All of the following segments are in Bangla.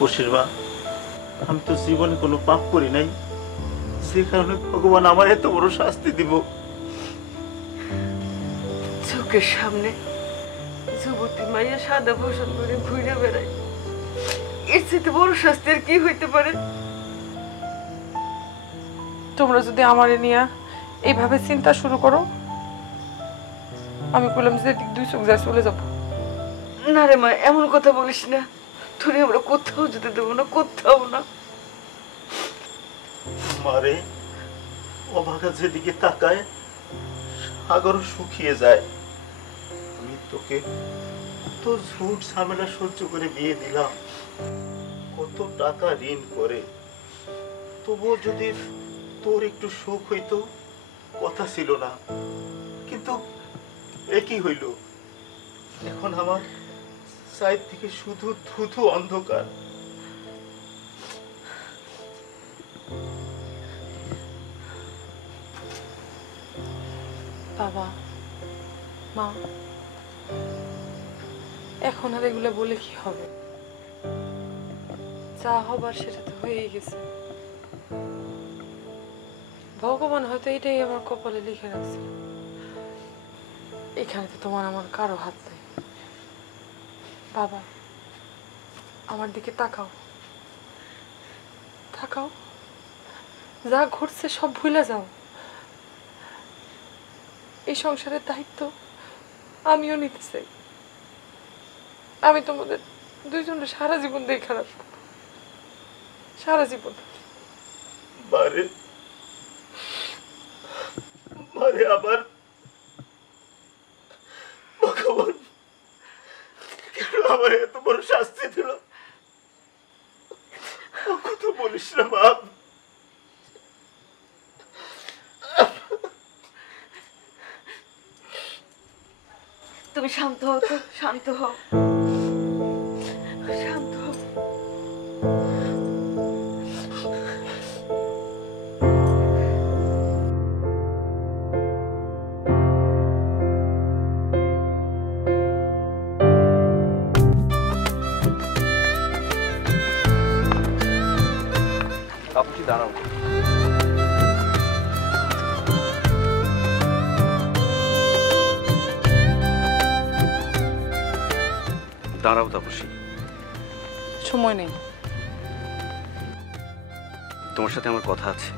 তাপসীর মা, আমি তো জীবনে কোনো পাপ করি নাই, সে কারণে ভগবান আমার এত বড় শাস্তি দিব। চোখের সামনে যুবতী মাইয়া সাদা পোশাক পরে ঘুরে বেড়ায়, এর চেয়ে বড় শাস্তি আর কি হইতে পারে? তোমরা যদি আমারে নিয়ে এইভাবে চিন্তা শুরু করো, আমি বললাম যে দুই চোখ যায় চলে যাবো। না রে মা, এমন কথা বলিস না। তোরে আমরা কোথাও যেতে দেবো না, কোথাও না। মারে, অভাগা যেদিকে তাকায় সাগর শুকিয়ে যায়। আমি তোকে কত ঝুট ঝামেলা সহ্য করে বিয়ে দিলাম, কত টাকা ঋণ করে, তবুও যদি তোর একটু সুখ হইতো কথা ছিল না। কিন্তু একই হইল, এখন আমার সাইড থেকে শুধু ধুধু অন্ধকার। বাবা মা, এখন আর এগুলো বলে কি হবে? যা হবার সেটা তো হয়েই গেছে। ভগবান হয়তো এটাই আমার কপালে লিখে রাখছে। এখানে তো তোমার আমার কারো হাত নেই। বাবা, আমার দিকে তাকাও, তাকাও, যা ঘটছে সব ভুলে যাও। এই সংসারের দায়িত্ব আমিও নিতে চাই। আমি তোমাদের দুইজনের সারা জীবন দেখে রাখবো, সারা জীবন। মারে, মারে, আবার ভগবান কেন আমার এত বড় শাস্তি দিল? কথা বলিস না বাপ। তুমি শান্ত হও তো, শান্ত হও, শান্ত হও। তাপসী দাঁড়াও। দাঁড়াও তাপসী, সময় নেই। তোমার সাথে আমার কথা আছে।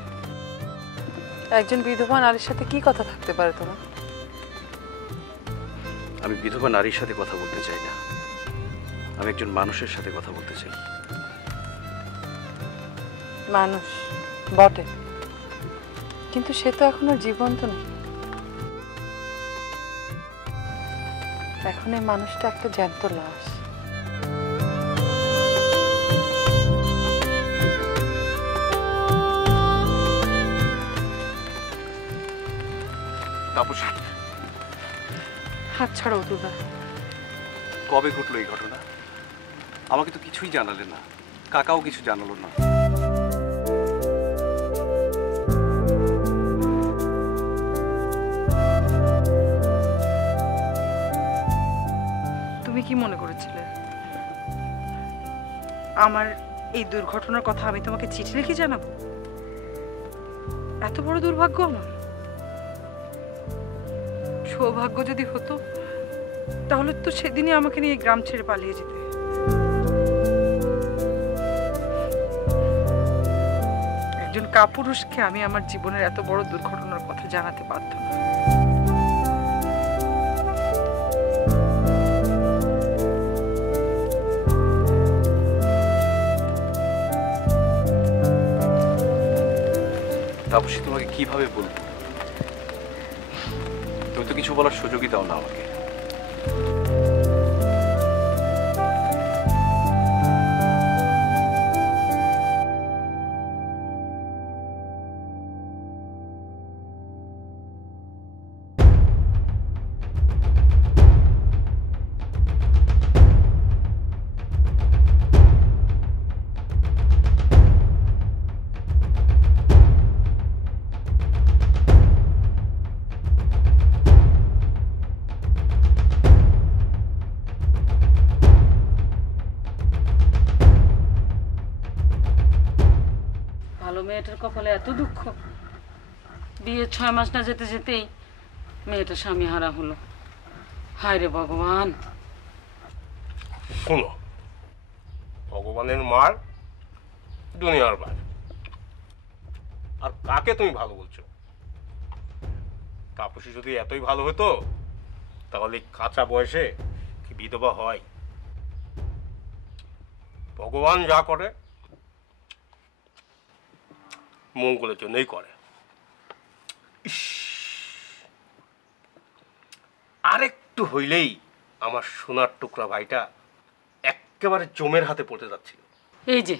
একজন বিধবা নারীর সাথে কি কথা থাকতে পারে তোমার? আমি বিধবা নারীর সাথে কথা বলতে চাই না, আমি একজন মানুষের সাথে কথা বলতে চাই। মানুষ বটে, কিন্তু সে তো এখন আর জীবন্ত নেই। এখন এই মানুষটা একটা জ্যান্ত লাশ। তাপসী, হাত ছাড়াও দুর্গা। কবে ঘটলো এই ঘটনা? আমাকে তো কিছুই জানালে না, কাকাও কিছু জানালো না। তুমি কি মনে করেছিলে আমার এই দুর্ঘটনার কথা আমি তোমাকে চিঠি লিখে জানাবো? এত বড় দুর্ভাগ্য আমার। সৌভাগ্য যদি হতো তাহলে তো সেদিনই আমাকে নিয়ে গ্রাম ছেড়ে পালিয়ে যেতে। একজন কাপুরুষকে আমি আমার জীবনের এত বড় দুর্ঘটনার কথা জানাতে বাধ্য না। তাপসী, তোমাকে কিভাবে বলবো? তুমি তো কিছু বলার সুযোগই দাও না আমাকে। ভালো মেয়েটার কপালে এত দুঃখ, বিয়ের 6 মাস না যেতে যেতেই মেয়েটা স্বামী হারা হলো। হায় রে ভগবান। শোনো, ভগবানের মার দুনিয়ার বার। আর কাকে তুমি ভালো বলছো? তাপসী যদি এতই ভালো হতো তাহলে কাঁচা বয়সে কি বিধবা হয়? ভগবান যা করে মঙ্গলের জন্যই করে। আরেকটু হইলেই আমার সোনার টুকরা ভাইটা একেবারে জমের হাতে পড়তে যাচ্ছিল। এই যে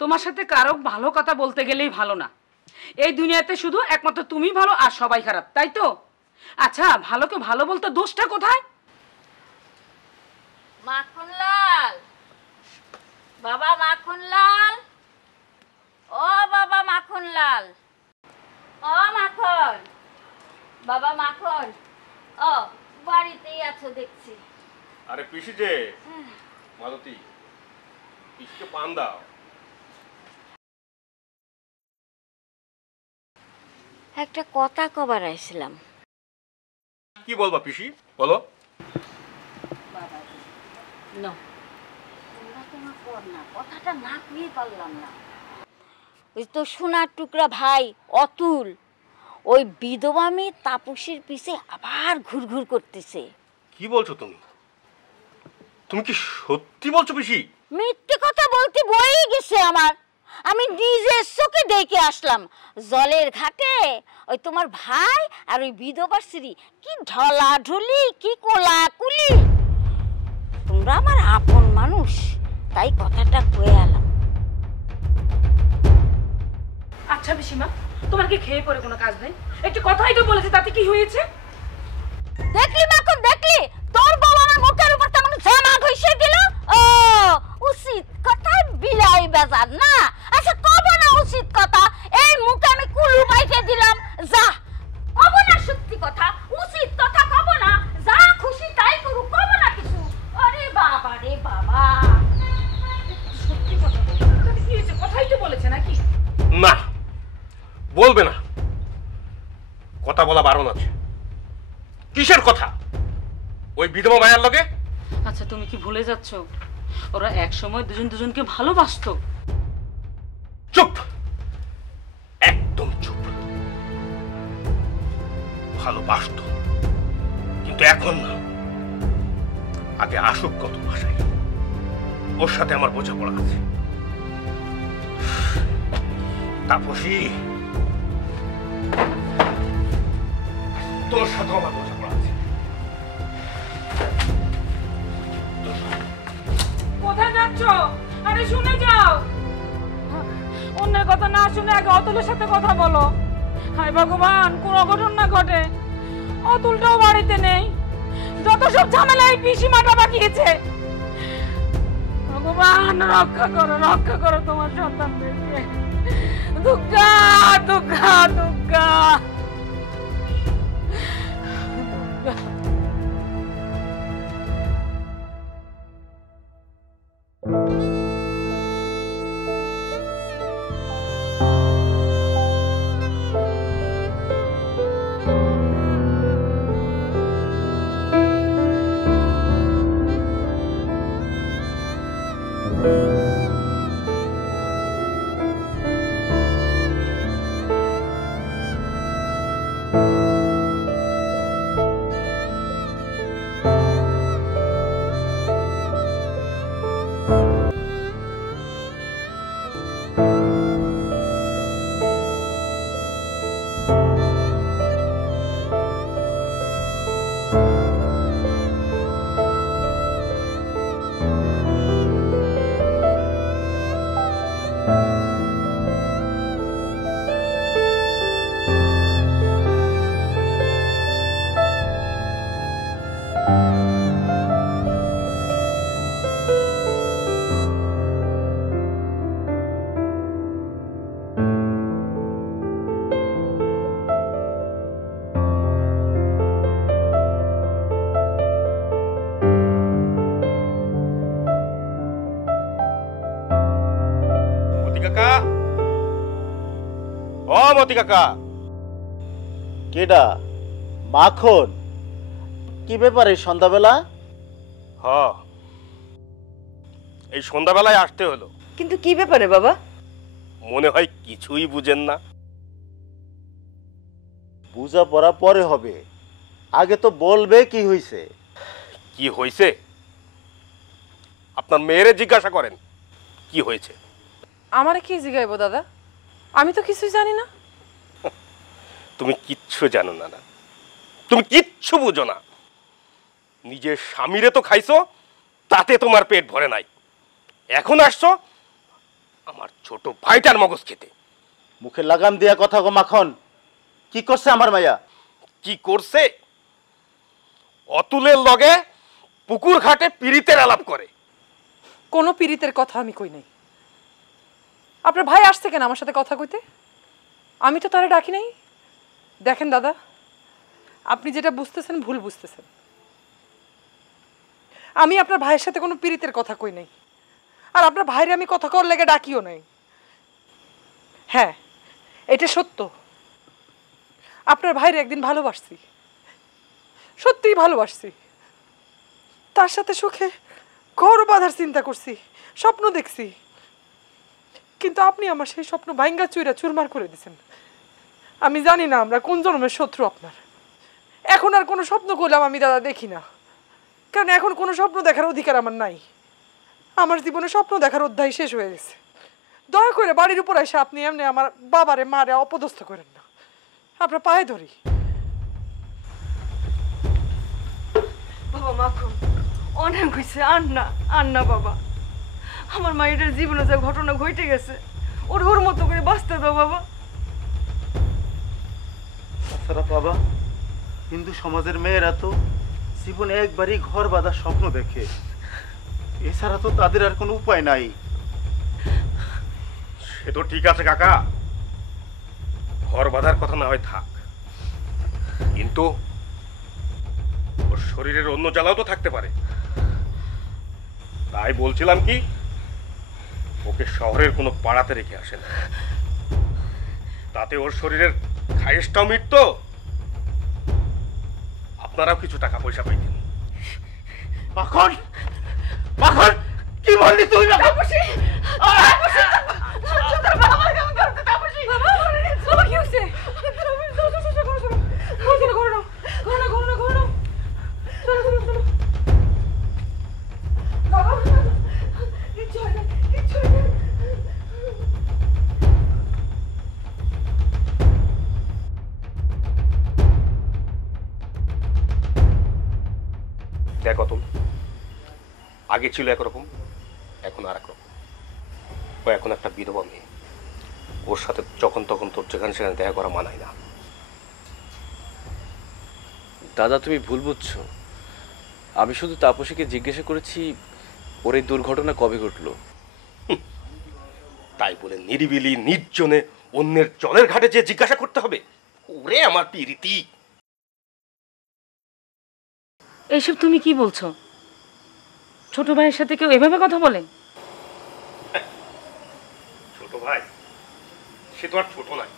তোমার সাথে কারো ভালো কথা বলতে গেলেই ভালো না। এই দুনিয়াতে শুধু একমাত্র তুমি ভালো আর সবাই খারাপ, তাই তো? আচ্ছা, ভালোকে ভালো বলতে দোষটা কোথায়? মাখনলাল, বাবা মাখনলাল, ও বাবা মাখনলাল, ও মাখন, বাবা মাখন, ও বাড়িতেই আছো দেখছি। আরে পিসি যে মালতী, পিসিকে পান দাও। একটা কথা কবার আইছিলাম। কি বলবা পিসি, বলো। বাবা নো, তোমরা তোমার কর না, কথাটা না কইয়ে পারলাম না। ওই তো সোনার টুকরা ভাই অতুল ওই বিধবা মেয়ে তাপসীর পিছে আবার ঘুরঘুর করতেছে। কি বলছো তুমি? তুমি কি সত্যি বলছো পিসি? মিথ্যে কথা বলতে বই গেছে আমার। আমি নিজের চোখে দেখে আসলাম জলের ঘাটে ওই তোমার ভাই আর ওই বিধবার স্ত্রী কি ঢলাঢলি, কি কোলাকুলি। তোমরা আমার আপন মানুষ, তাই কথাটা কয়ে এলাম। আচ্ছা পিসিমা, তোমার কি খেয়ে পরে কোনো কাজ নেই? একটু কথাই তো বলেছে, তাতে কি হয়েছে? দেখলি মাখন, দেখলি তোর বাবা আমার মুখের উপর তেমন জামা ঘষে দিল। ও উচিত কথা বিলাই বাজার না। আচ্ছা কব না উচিত কথা, এই মুখে আমি কুলু বাইকে দিলাম। যা কব না সত্যি কথা, উচিত কথা কব না, যা খুশি তাই করু, কব না কিছু। আরে বাবা রে বাবা, সত্যি কথা বলছো, তাতে কি হয়েছে? কথাই তো বলেছে নাকি? না, বলবে না। কথা বলা বারণ আছে। কিসের কথা? ওই বিধবা মায়ের লগে? আচ্ছা, তুমি কি ভুলে যাচ্ছ ওরা এক সময় দুজন দুজনকে ভালোবাসতো? চুপ, একদম চুপ। ভালোবাসতো, কিন্তু এখন না। আগে আসুক কত ভাষায়, ওর সাথে আমার বোঝাপড়া আছে। তাপসী, তোর সাথে আমার বোঝাপড়া আছে। কোথায় যাচ্ছ? আরে শুনে যাও, অন্যের কথা না শুনে আগে অতুলের সাথে কথা বলো। হায় ভগবান, কোন অঘটন না ঘটে। অতুলটাও বাড়িতে নেই, যত সব ঝামেলা এই পিসিমাটা বাকিয়েছে। ভগবান রক্ষা করো তোমার সন্তানদেরকে। দুর্গা দুর্গা দুর্গা। ও মতি কাকা। কেডা? মাখন? কি ব্যাপারে সন্ধ্যাবেলা? হ, এই সন্ধ্যাবেলায় আসতে হলো। কিন্তু কি ব্যাপারে বাবা? মনে হয় কিছুই বুঝেন না। বুঝা পড়া পরে হবে, আগে তো বলবে কি হইছে। কি হয়েছে আপনার মেয়েরে জিজ্ঞাসা করেন কি হয়েছে। আমারে কি জিগাইবো দাদা? আমি তো কিছুই জানি না। তুমি কিচ্ছু জানো না, না তুমি কিচ্ছু বুঝো না। নিজের স্বামীরে তো খাইছো, তাতে তোমার পেট ভরে নাই। এখন আসছো আমার ছোট ভাইটার মগজ খেতে। মুখে লাগাম দিয়া কথা গো মাখন। কি করছে আমার মাইয়া? কি করছে? অতুলের লগে পুকুর ঘাটে পিরিতের আলাপ করে। কোনো পীড়িতের কথা আমি কই নাই। আপনার ভাই আসছে কেন আমার সাথে কথা কইতে? আমি তো তারে ডাকি নাই। দেখেন দাদা, আপনি যেটা বুঝতেছেন ভুল বুঝতেছেন। আমি আপনার ভাইয়ের সাথে কোনো পীড়িতের কথা কই নাই, আর আপনার ভাইরে আমি কথা কর লেগে ডাকিও নাই। হ্যাঁ, এটা সত্য, আপনার ভাইরে একদিন ভালোবাসছি, সত্যিই ভালোবাসছি। তার সাথে সুখে ঘর বাঁধার চিন্তা করছি, স্বপ্ন দেখছি। কিন্তু আপনি আমার সেই স্বপ্ন ভাঙ্গা চুইরা চুরমার করে দিয়েছেন। আমি জানি না আমরা কোন জন্মের শত্রু আপনার। এখন আর কোনো স্বপ্ন করলাম আমি দাদা দেখি না, কারণ এখন কোনো স্বপ্ন দেখার অধিকার আমার নাই। আমার জীবনে স্বপ্ন দেখার অধ্যায় শেষ হয়ে গেছে। দয়া করে বাড়ির উপর এসে আপনি এমনি আমার বাবারে মারে অপদস্থ করেন না, আপনার পায়ে ধরি। বাবা মাখন, অনেক হয়েছে, আর না বাবা। আমার মায়ের জীবনে যা ঘটনা ঘটে গেছে, ওর ওর মতো করে বাঁচতে দাও বাবা। তাছাড়া বাবা, হিন্দু সমাজের মেয়েরা তো জীবনে একবারই ঘর বাঁধার স্বপ্ন দেখে, এছাড়া তো তাদের আর কোনো উপায় নাই। সে তো ঠিক আছে কাকা, ঘর বাঁধার কথা না হয় থাক, কিন্তু ওর শরীরের অন্য জ্বালাও তো থাকতে পারে। তাই বলছিলাম কি, ওকে শহরের কোনো পাড়াতে রেখে আসেন, তাতে ওর শরীরের খায়েশটাও মিটত, আপনারাও কিছু টাকা পয়সা পাইতেন। মাখন, মাখন, কি বললি তুই? দেখ অতুল, আগে ছিল একরকম, এখন আর একরকম। ও এখন একটা বিধবা মেয়ে, ওর সাথে যখন তখন তোর যেখানে সেখানে দেখা করা মানায় না। দাদা তুমি ভুল বুঝছো। আমি শুধু তাপসীকে জিজ্ঞাসা করেছি ওর এই দুর্ঘটনা কবে ঘটলো। তাই বলে নিরিবিলি নির্জনে অন্যের জলের ঘাটে যে জিজ্ঞাসা করতে হবে? ওরে আমার পিরিতি! এইসব তুমি কি বলছো? ছোট ভাইয়ের সাথে কেউ এভাবে কথা বলে? ছোট ভাই সে তো আর ছোট নয়।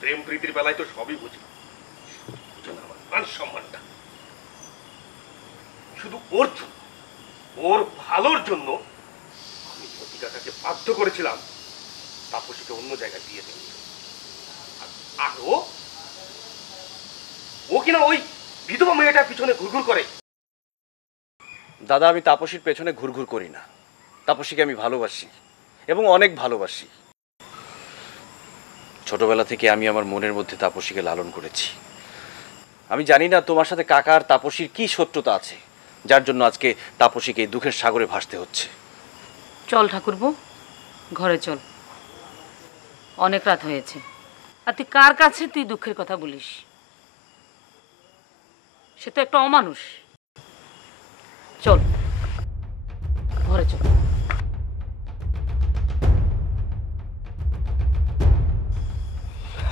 প্রেম প্রীতির বেলায় তো সবই বুঝি, বুঝো না আমার মান সম্মানটা। শুধু ওর জন্য, ওর ভালোর জন্য আমি মতিকাটাকে বাধ্য করেছিলাম তাপসীকে অন্য জায়গায় দিয়ে দেব। আর ও কিনা ওই বিধবা মেয়েটার পিছনে ঘুরঘুর করে। দাদা আমি তাপসীর পেছনে ঘুরঘুর করি না। তাপসীকে আমি ভালোবাসি এবং অনেক ভালোবাসি। ছোটবেলা থেকে আমি আমার মনের মধ্যে তাপসীকে লালন করেছি। আমি জানি না তোমার সাথে কাকা আর তাপসীর কি শত্রুতা আছে, যার জন্য আজকে তাপসীকে এই দুঃখের সাগরে ভাসতে হচ্ছে। চল ঠাকুরপো, ঘরে চল, অনেক রাত হয়েছে। আর তুই কার কাছে তুই দুঃখের কথা বলিস? সে তো একটা অমানুষ। চল ঘরে চল।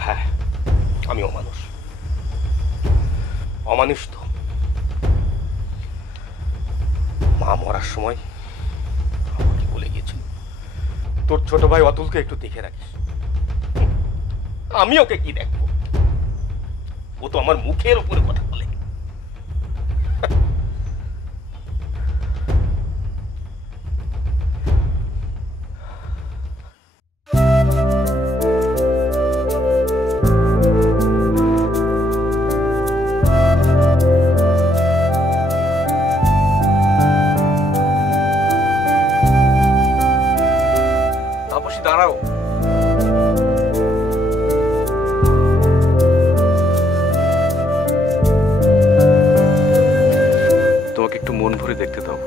হ্যাঁ, আমি অমানুষ, অমানুষ তো। মা মরার সময় আমাকে বলে গিয়েছিল তোর ছোট ভাই অতুলকে একটু দেখে রাখিস। আমি ওকে কি দেখবো? ও তো আমার মুখের উপরে কথা বলে। তাপসী দাঁড়াও। তোমাকে একটু মন ভরে দেখতে দাও।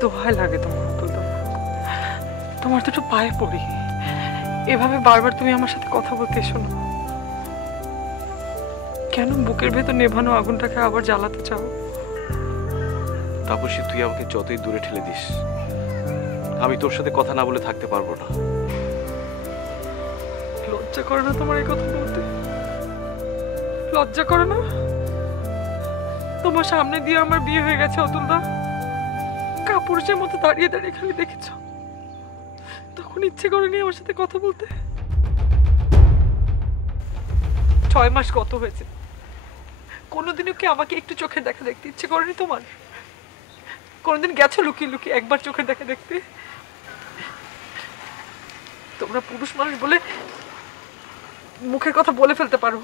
দোহাই লাগে তোমার অতুল দা, তোমার দুটো পায়ে পড়ি, এভাবে বারবার তুমি আমার সাথে কথা বলতে এসো না। কেন বুকের ভেতর নেভানো আগুনটাকে আবার জ্বালাতে চাও? তাপসী, তুই আমাকে যতই দূরে ঠেলে দিস, আমি তোর সাথে কথা না বলে থাকতে পারবো না। লজ্জা করে না তোমার এই কথা বলতে? লজ্জা করে না? তোমার সামনে দিয়ে আমার বিয়ে হয়ে গেছে অতুল দা, কাপুরুষের মতো দাঁড়িয়ে দাঁড়িয়ে খালি দেখেছ, তখন ইচ্ছে করেনি আমার সাথে কথা বলতে? 6 মাস গত হয়েছে, কোনোদিনও কি আমাকে একটু চোখের দেখা দেখতে ইচ্ছে করেনি তোমার? কোনোদিন গেছো লুকিয়ে লুকিয়ে একবার চোখের দেখা দেখতে? তোমরা পুরুষ মানুষ বলে মুখের কথা বলে ফেলতে পারো,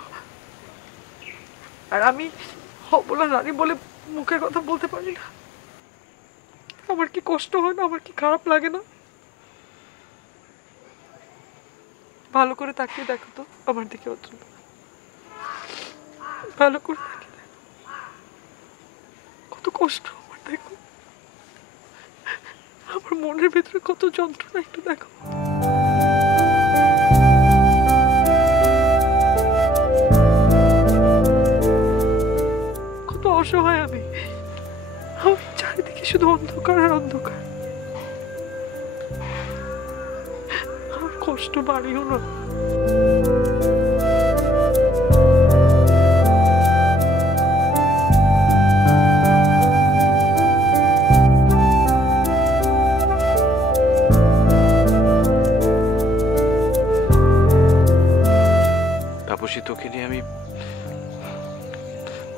আর আমি হবলা নারী বলে মুখের কথা বলতে পারি না। আমার কি কষ্ট হয় না? আমার কি খারাপ লাগে না? ভালো করে তাকিয়ে দেখো তো আমার দিকে অতুল, ভালো করে তাকিয়ে দেখো, কত কষ্ট আমার দেখো, আমার মনের ভিতরে কত যন্ত্রণা একটু দেখো। কত অসহায় আমি, আমার চারিদিকে শুধু অন্ধকার আর অন্ধকার, আমার কষ্ট বাড়িও না। তাপসী, তোকে নিয়ে আমি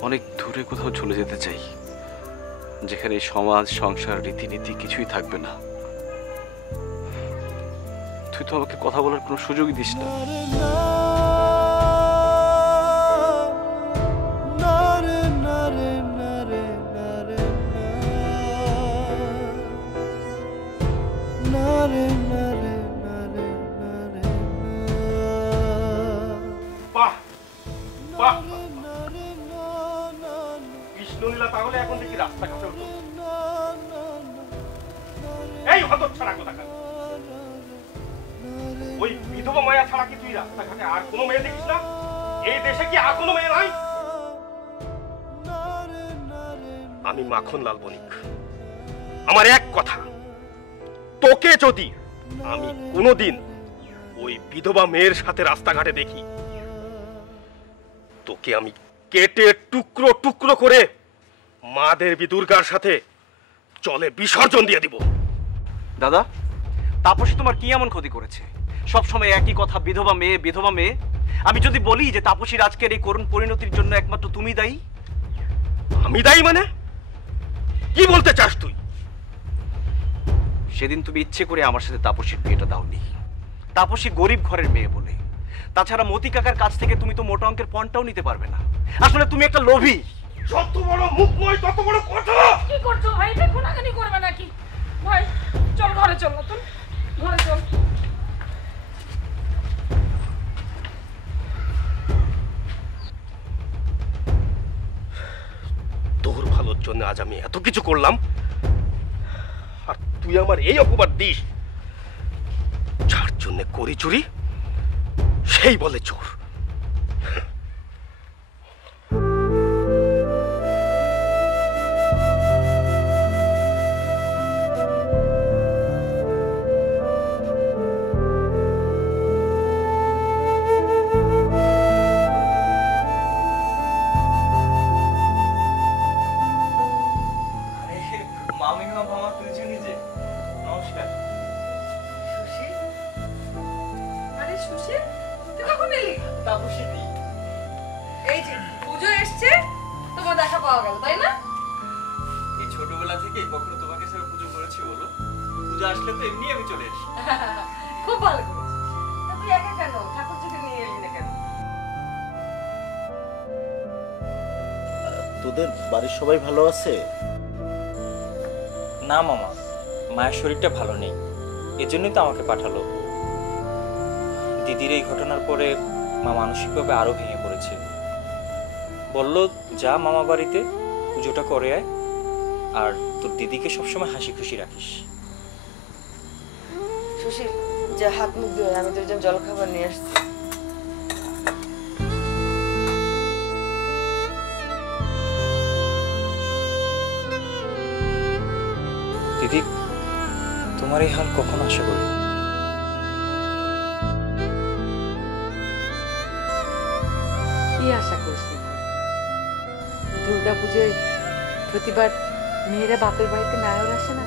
অনেক দূরে কোথাও চলে যেতে চাই, যেখানে সমাজ, সংসার, রীতিনীতি কিছুই থাকবে না। তুই তো আমাকে কথা বলার কোনো সুযোগই দিস না। বাহ বাহ, কৃষ্ণলীলা তাহলে এখন দেখি রাস্তাঘাটে উঠো। এই হতচ্ছাড়া কোথাকার, ওই বিধবা মায়া ছাড়া কি তুই রাস্তাঘাটে আর কোনো মেয়ে দেখিস না? এই দেশে কি আর কোনো মেয়ে নাই? আমি মাখনলাল বণিক, আমার এক কথা, তোকে যদি আমি কোনোদিন ওই বিধবা মেয়ের সাথে রাস্তাঘাটে দেখি, তোকে আমি কেটে টুকরো টুকরো করে মা দেবী দুর্গার সাথে জলে বিসর্জন দিয়ে দিব। দাদা, তাপসী তোমার কি এমন ক্ষতি করেছে? সব সময় একই কথা, বিধবা মেয়ে বিধবা মেয়ে। আমি যদি বলি যে তাপসীর আজকের এই করুণ পরিণতির জন্য একমাত্র তুমি দায়ী? আমি দায়ী মানে? কি বলতে চাস তুই? সেদিন তুমি ইচ্ছে করে আমার সাথে তাপসীর বিয়েটা দাওনি। তাপসী গরিব ঘরের মেয়ে বলে। তাছাড়া মতি কাকার কাছ থেকে তুমি তো মোটা অঙ্কের পণটাও নিতে পারবে না। আসলে তুমি একটা লোভী। যত বড় মুখ নয় তত বড় কথা। কি করছো ভাই? এটা খুনাখানি করবে নাকি? ভাই চল ঘরে চল, নতুন ঘরে চল। তোর ভালোর জন্য আজ আমি এত কিছু করলাম, আর তুই আমার এই অপবাদ দিস? যার জন্য করি চুরি সেই বলে চোর। তাপসী দি। এই যে পুজো এসছে, তোমার দেখা পাওয়া গেল, তাই না? এই ছোটবেলা থেকে কখনো তোমাকে ছাড়া পুজো করেছি বলো? পুজো আসলে তো এমনি আমি চলে আসি। খুব ভালো করেছিস। তা তুই একা কেন? ঠাকুর জিকে নিয়ে এলি না কেন? তোদের বাড়ির সবাই ভালো আছে? না মামা, মায়ের শরীরটা ভালো নেই, এজন্যই তো আমাকে পাঠালো। দিদির এই ঘটনার পরে মা মানসিকভাবে আরো ভেঙে পড়েছে। বলল যা মামা বাড়িতে পুজোটা করে আয়, আর তোর দিদিকে সবসময় হাসি খুশি রাখিস। সুশীল, যে হাত মুখ ধুয়ে আমি তোর জন্য জলখাবার নিয়ে আসছি। দিদি, তোমার এই হাল কখন আশা করি। কি আশা করিস? দুর্গা পুজোয় প্রতিবার মেয়েরা বাপের বাড়িতে নায়ক আসে না?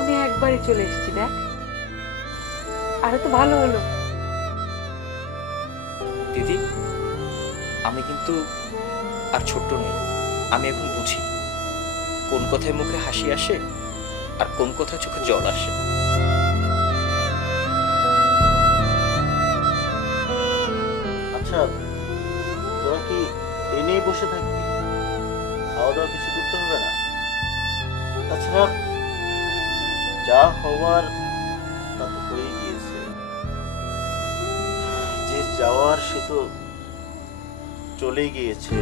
আমি একবারই চলে এসেছি, দেখ আরো তো ভালো হলো। দিদি, আমি কিন্তু আর ছোট্ট নই, আমি এখন বুঝি কোন কথায় মুখে হাসি আসে আর কোন কথায় চোখে জল আসে। আচ্ছা, তোরা কি এনেই বসে থাকবি? খাওয়া দাওয়া কিছু করতে হবে না? তাছাড়া যা হওয়ার তা তো হয়ে গিয়েছে। যে যাওয়ার সে তো চলে গিয়েছে।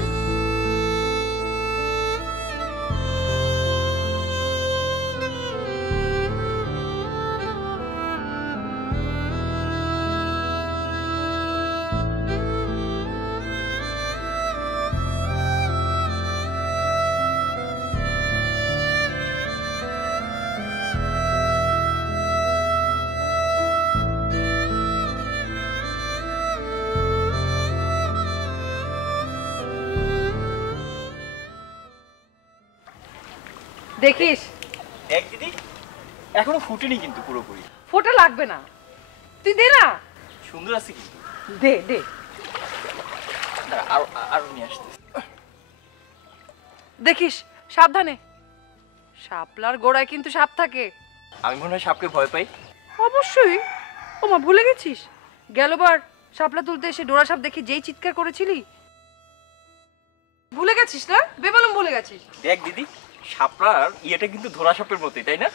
দেখিস, দেখ দিদি, এখনো ফুটেনি কিন্তু পুরোপুরি। ফোটা লাগবে না, তুই দে না। সুন্দর আছে কিন্তু। দে দে। দাঁড়া, আরো আরো নিয়ে আসতে। দেখিস সাবধানে, শাপলার গোড়ায় কিন্তু সাপ থাকে। আমি মনে হয় সাপকে ভয় পাই। অবশ্যই। ও মা, ভুলে গেছিস গেলবার শাপলা তুলতে এসে ডোরা সাপ দেখে যেই চিৎকার করেছিলি? ভুলে গেছিস না? বেমালুম ভুলে গেছিস। দেখ দিদি, শাপলার ইয়েটা কিন্তু ধরা সাপের মতোই, তাই না?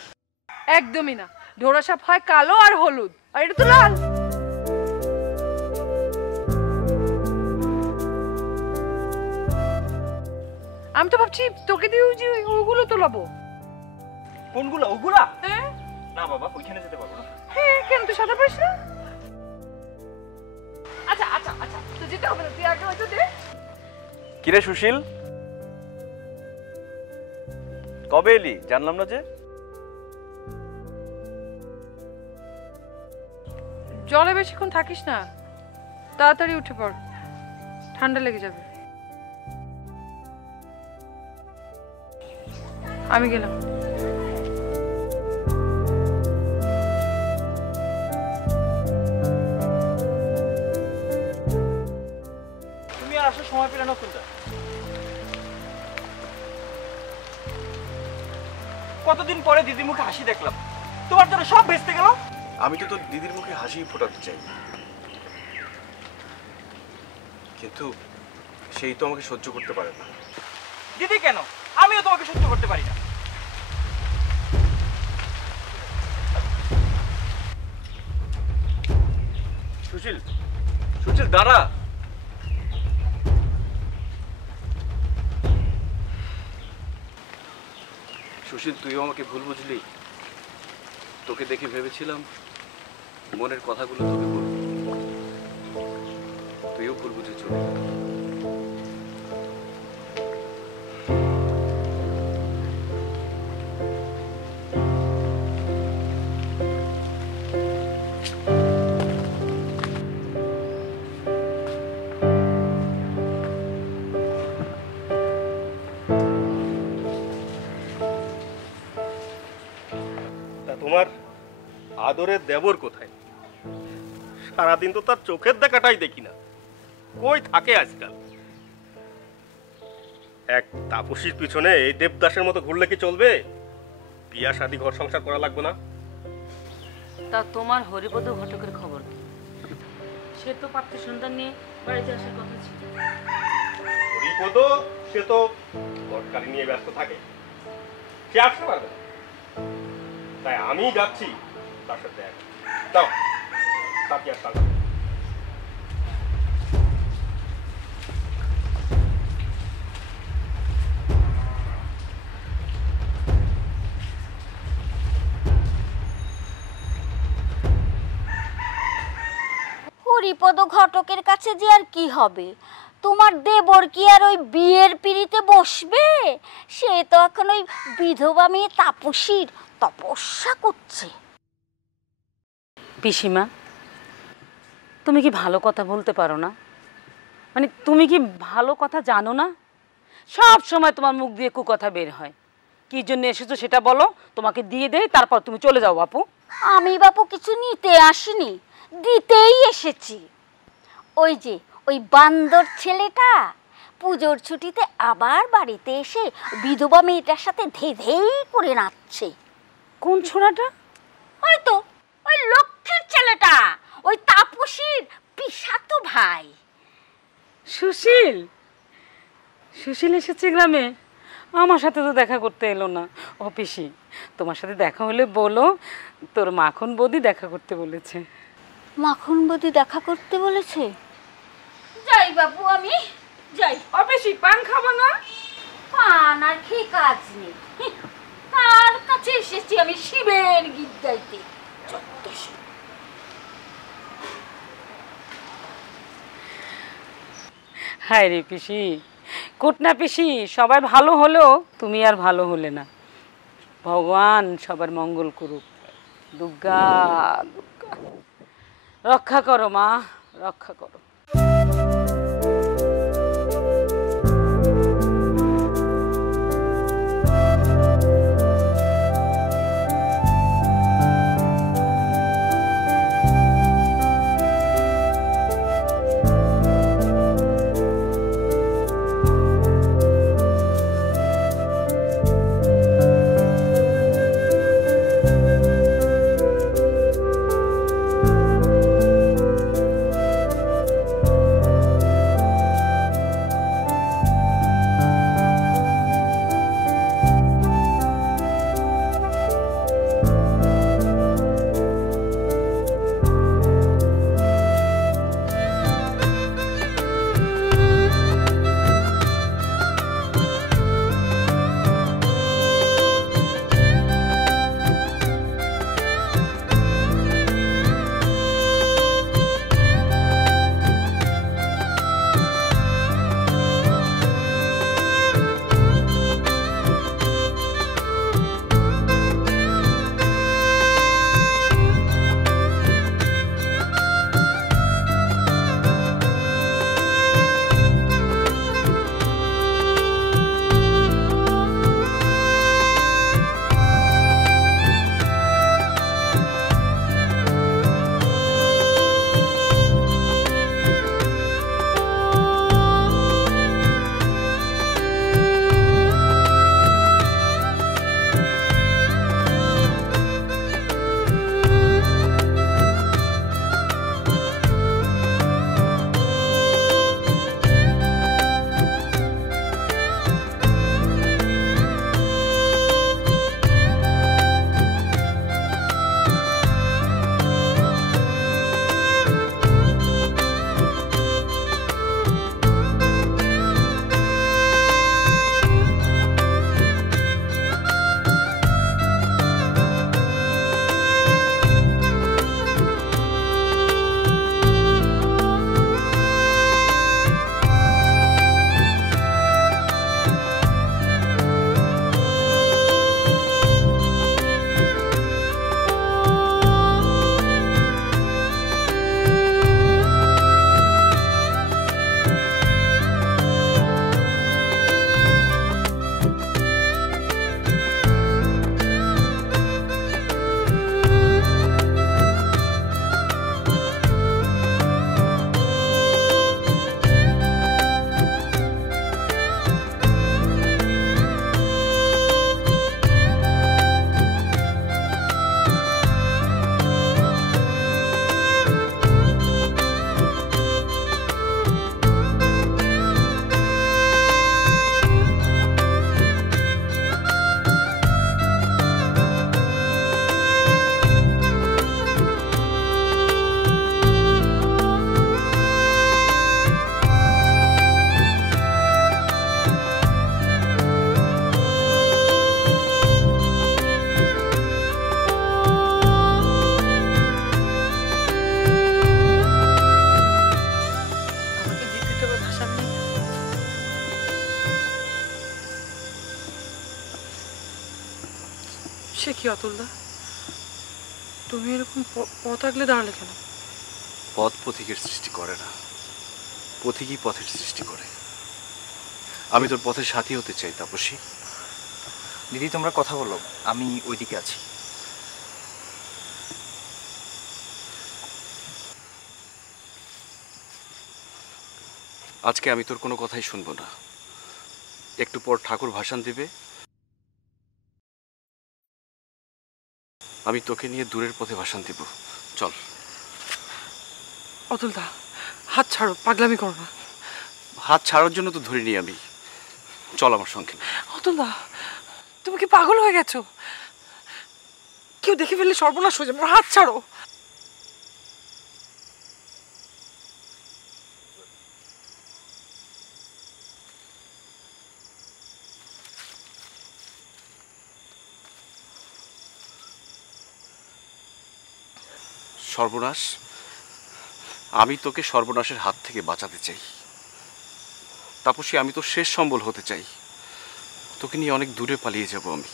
একদমই না, ডোরা সাপ হয় কালো আর হলুদ, আর এটা তো লাল। আমি তো ভাবছি তোকে দিয়ে যে ওগুলো তোলাবো। কোনগুলো? ওগুলা? হ্যাঁ। না বাবা, ওইখানে যেতে পারবো না। হ্যাঁ, কেন তুই সাঁতার পারিস না? আচ্ছা আচ্ছা আচ্ছা, তো যেতে হবে না, তুই আগে হয়তো দে। কিরে সুশীল, কবে এলি? জানলাম না যে। জলে বেশিক্ষণ থাকিস না, তাড়াতাড়ি উঠে পড়, ঠান্ডা লেগে যাবে। আমি গেলাম। তুমি আর আসার সময় পেলে না কোনটা? কতদিন পরে দিদির মুখে হাসি দেখলাম, তোমার জন্য সব ভেস্তে গেল। আমি তো তোর দিদির মুখে হাসি ফোটাতে চাই, কিন্তু সেই তো আমাকে সহ্য করতে পারে না। দিদি কেন? আমিও তোমাকে সহ্য করতে পারি না। সুশীল, সুশীল দাঁড়া। সুশীল, তুইও আমাকে ভুল বুঝলি। তোকে দেখে ভেবেছিলাম মনের কথাগুলো তোকে বলবো, তুইও ভুল বুঝে চলে গেলি। তোমার আদরের দেবর কোথায়? সারাদিন তো তার চোখের দেখাটাই দেখি না, কই থাকে আজকাল? এক তাপসীর পিছনে এই দেবদাসের মতো ঘুরলে কি চলবে? বিয়া শাদী ঘর সংসার করা লাগবে না? তা তোমার হরিপদ ঘটকের খবর কি? সে তো পাত্র সন্তান নিয়ে বাড়িতে আসার কথা ছিল। হরিপদ সে তো ঘটকালি নিয়ে ব্যস্ত থাকে, সে আসতে পারবে না। তাই আমি যাচ্ছি তার সাথে। দাও তাকে আর টাকা। হরিপদ ঘটকের কাছে যে আর কি হবে? তোমার দেবর কি আর ওই বিয়ের পিড়িতে বসবে? সে তো এখন ওই বিধবা মেয়ে তাপসীর তপস্যা করছে। পিসিমা, তুমি কি ভালো কথা বলতে পারো না? মানে তুমি কি ভালো কথা জানো না? সব সময় তোমার মুখ দিয়ে কুকথা বের হয়। কি জন্য এসেছো সেটা বলো, তোমাকে দিয়ে দেই, তারপর তুমি চলে যাও। বাপু, আমি বাপু কিছু নিতে আসিনি, দিতেই এসেছি। ওই যে ওই বান্দর ছেলেটা পুজোর ছুটিতে আবার বাড়িতে এসে বিধবা মেয়েটার সাথে ধেই করে নাচছে। কোন ছোড়াটা? ওই তো ওই লক্ষ্মীর ছেলেটা, ওই তাপসীর পিসাতো ভাই। সুশীল? সুশীল এসেছে গ্রামে? আমার সাথে তো দেখা করতে এলো না। ও পিসি, তোমার সাথে দেখা হলে বলো তোর মাখন বৌদি দেখা করতে বলেছে। মাখন বৌদি দেখা করতে বলেছে? যাই বাবু, আমি যাই। অবেশি পান খাবো না? পান আর কি কাজ নেই, তার কাছে এসেছি আমি শিবের গীত গাইতে। হায় রে পিসি, কুটনা পিসি, সবাই ভালো হলেও তুমি আর ভালো হলে না। ভগবান সবার মঙ্গল করুক। দুর্গা দুর্গা, রক্ষা করো মা, রক্ষা করো। সে কি অতুলদা, তুমি এরকম পথ আগলে দাঁড়ালে কেন? পথ পথিকের সৃষ্টি করে না, পথিকই পথের সৃষ্টি করে। আমি তোর পথের সাথী হতে চাই তাপসী। দিদি তোমরা কথা বলো, আমি ওইদিকে আছি। আজকে আমি তোর কোনো কথাই শুনবো না। একটু পর ঠাকুর ভাসান দিবে, আমি তোকে নিয়ে দূরের পথে ভাসান দিব। চল। অতুলদা হাত ছাড়ো, পাগলামি করো না। হাত ছাড়ার জন্য তো ধরিনি আমি, চল আমার সঙ্গে। অতুলদা তুমি কি পাগল হয়ে গেছো? কেউ দেখে ফেললে সর্বনাশ হয়ে যাবে, হাত ছাড়ো। সর্বনাশ? আমি তোকে সর্বনাশের হাত থেকে বাঁচাতে চাই তাপসী। আমি তো শেষ সম্বল হতে চাই। তোকে নিয়ে অনেক দূরে পালিয়ে যাব আমি।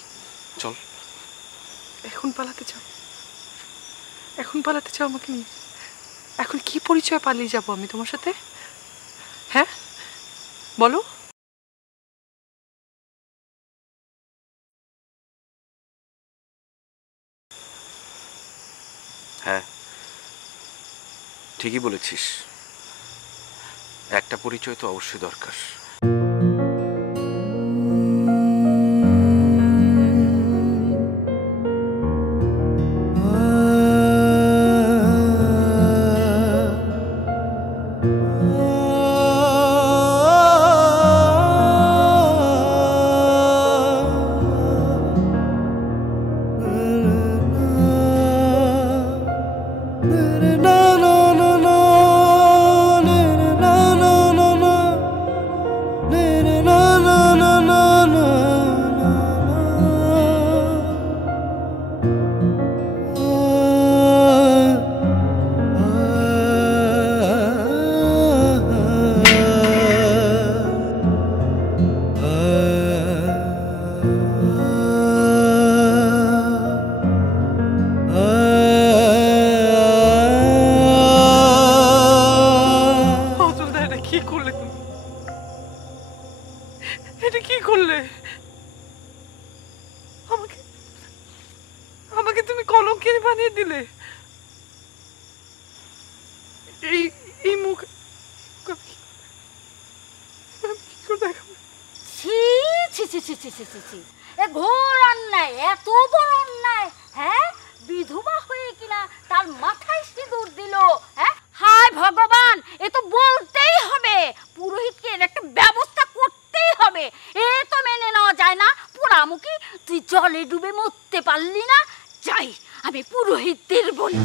চল। এখন পালাতে চাও? এখন পালাতে চাও আমাকে নিয়ে? এখন কি পরিচয় পালিয়ে যাব আমি তোমার সাথে? হ্যাঁ বলো। হ্যাঁ ঠিকই বলেছিস, একটা পরিচয় তো অবশ্যই দরকার। ঘোর অন্যায়, এত বড় অন্যায়। হ্যাঁ বিধবা হয়ে কিনা তার মাথায় সিঁদুর দিল। হ্যাঁ হায় ভগবান, এ তো বলতেই হবে, পুরোহিতকে এর একটা ব্যবস্থা করতেই হবে। এ তো মেনে নেওয়া যায় না। পোড়ামুখী তুই জলে ডুবে মরতে পারলি না, যাই আমি পুরোহিতদের বলি।